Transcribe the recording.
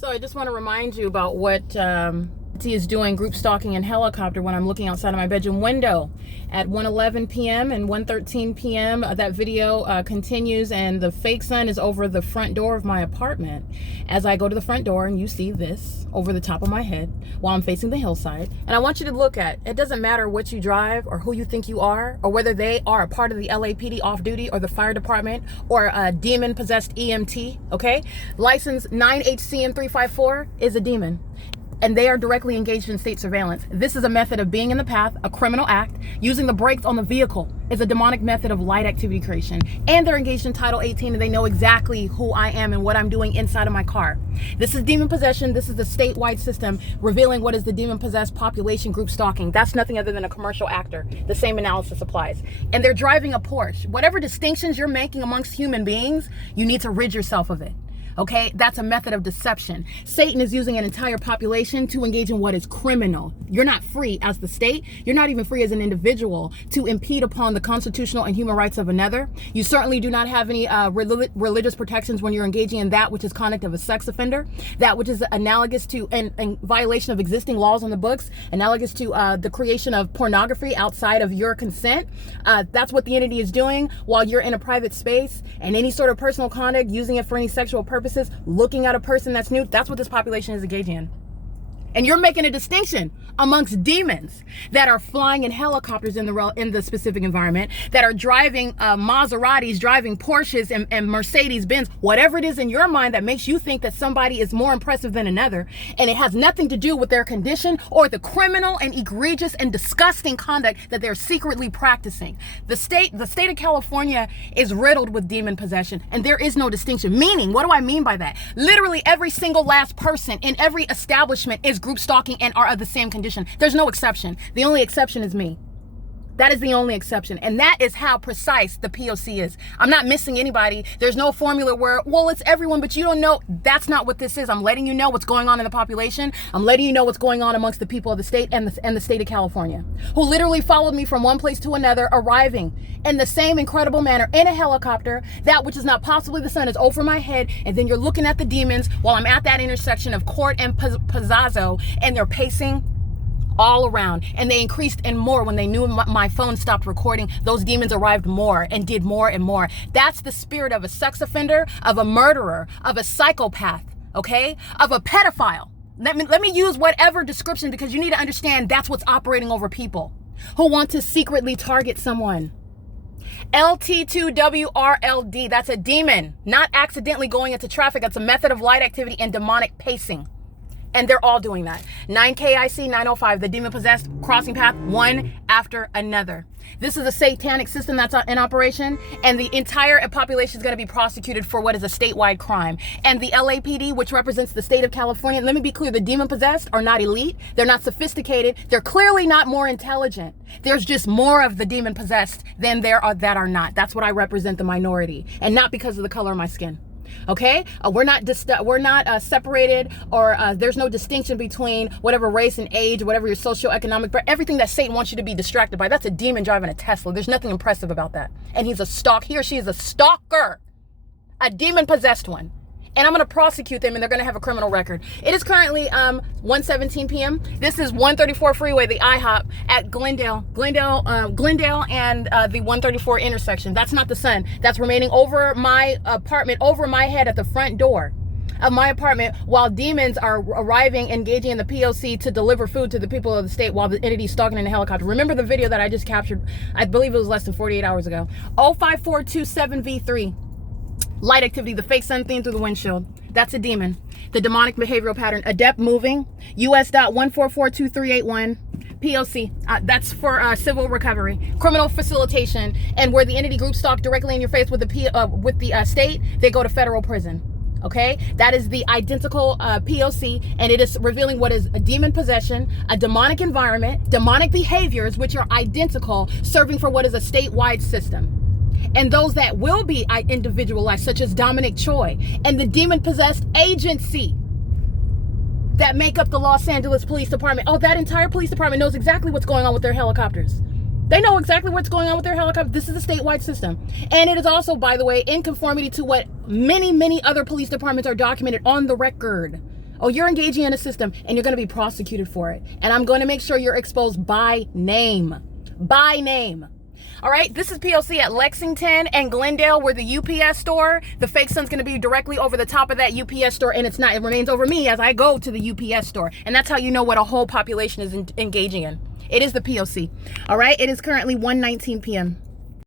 So I just want to remind you about what P.O.C is doing group stalking in helicopter when I'm looking outside of my bedroom window at 1:11 p.m. and 1:13 p.m. That video continues, and the fake sun is over the front door of my apartment. As I go to the front door, and you see this over the top of my head while I'm facing the hillside. And I want you to look at, it doesn't matter what you drive or who you think you are, or whether they are a part of the LAPD off-duty or the fire department or a demon-possessed EMT, okay? License 9HCN354 is a demon, and they are directly engaged in state surveillance. This is a method of being in the path, a criminal act. Using the brakes on the vehicle is a demonic method of light activity creation. And they're engaged in Title 18, and they know exactly who I am and what I'm doing inside of my car. This is demon possession. This is the statewide system revealing what is the demon-possessed population group stalking. That's nothing other than a commercial actor. The same analysis applies. And they're driving a Porsche. Whatever distinctions you're making amongst human beings, you need to rid yourself of it. Okay, that's a method of deception. Satan is using an entire population to engage in what is criminal. You're not free as the state. You're not even free as an individual to impede upon the constitutional and human rights of another. You certainly do not have any religious protections when you're engaging in that which is conduct of a sex offender, that which is analogous to and violation of existing laws on the books, analogous to the creation of pornography outside of your consent. That's what the entity is doing while you're in a private space, and any sort of personal conduct, using it for any sexual purposes, looking at a person that's nude. That's what this population is engaging in. And you're making a distinction amongst demons that are flying in helicopters in the specific environment, that are driving Maseratis, driving Porsches and Mercedes-Benz, whatever it is in your mind that makes you think that somebody is more impressive than another. And it has nothing to do with their condition or the criminal and egregious and disgusting conduct that they're secretly practicing. The state of California is riddled with demon possession, and there is no distinction. Meaning, what do I mean by that? Literally every single last person in every establishment is group stalking and are of the same condition. There's no exception. The only exception is me. That is the only exception. And that is how precise the P.O.C is. I'm not missing anybody. There's no formula where, well, it's everyone, but you don't know. That's not what this is. I'm letting you know what's going on in the population. I'm letting you know what's going on amongst the people of the state and the state of California, who literally followed me from one place to another, arriving in the same incredible manner in a helicopter. That which is not possibly the sun is over my head. And then you're looking at the demons while I'm at that intersection of Court and Pizzazo, and they're pacing all around, and they increased and more when they knew my phone stopped recording. Those demons arrived more and did more and more. That's the spirit of a sex offender, of a murderer, of a psychopath, okay, of a pedophile. Let me use whatever description, because you need to understand that's what's operating over people who want to secretly target someone. LT2WRLD, that's a demon, not accidentally going into traffic. That's a method of light activity and demonic pacing. And they're all doing that. 9KIC 905, the demon-possessed crossing path, one after another. This is a satanic system that's in operation, and the entire population is going to be prosecuted for what is a statewide crime. And the LAPD, which represents the state of California, let me be clear, the demon-possessed are not elite. They're not sophisticated. They're clearly not more intelligent. There's just more of the demon-possessed than there are that are not. That's what I represent, the minority, and not because of the color of my skin. Okay, we're not separated, or there's no distinction between whatever race and age, whatever your socioeconomic, but everything that Satan wants you to be distracted by. That's a demon driving a Tesla. There's nothing impressive about that. And he or she is a stalker, a demon possessed one. And I'm going to prosecute them, and they're going to have a criminal record. It is currently 1:17 p.m. This is 134 freeway, the IHOP at Glendale and the 134 intersection. That's not the sun. That's remaining over my apartment, over my head at the front door of my apartment, while demons are arriving, engaging in the P.O.C to deliver food to the people of the state while the entity is stalking in a helicopter. Remember the video that I just captured? I believe it was less than 48 hours ago. 05427V3. Light activity, the fake sun theme through the windshield. That's a demon. The demonic behavioral pattern. Adept moving. US.1442381. P.O.C. That's for civil recovery. Criminal facilitation. And where the entity group stalk directly in your face with the state, they go to federal prison. Okay, that is the identical P.O.C, and it is revealing what is a demon possession, a demonic environment, demonic behaviors, which are identical, serving for what is a statewide system. And those that will be individualized, such as Dominic Choi and the demon-possessed agency that make up the Los Angeles Police Department. Oh, that entire police department knows exactly what's going on with their helicopters. They know exactly what's going on with their helicopters. This is a statewide system. And it is also, by the way, in conformity to what many, many other police departments are documented on the record. Oh, you're engaging in a system and you're going to be prosecuted for it. And I'm going to make sure you're exposed by name. By name. All right, this is P.O.C. at Lexington and Glendale, where the UPS store, the fake sun's going to be directly over the top of that UPS store, and it's not. It remains over me as I go to the UPS store. And that's how you know what a whole population is engaging in. It is the P.O.C. All right, it is currently 1:19 p.m.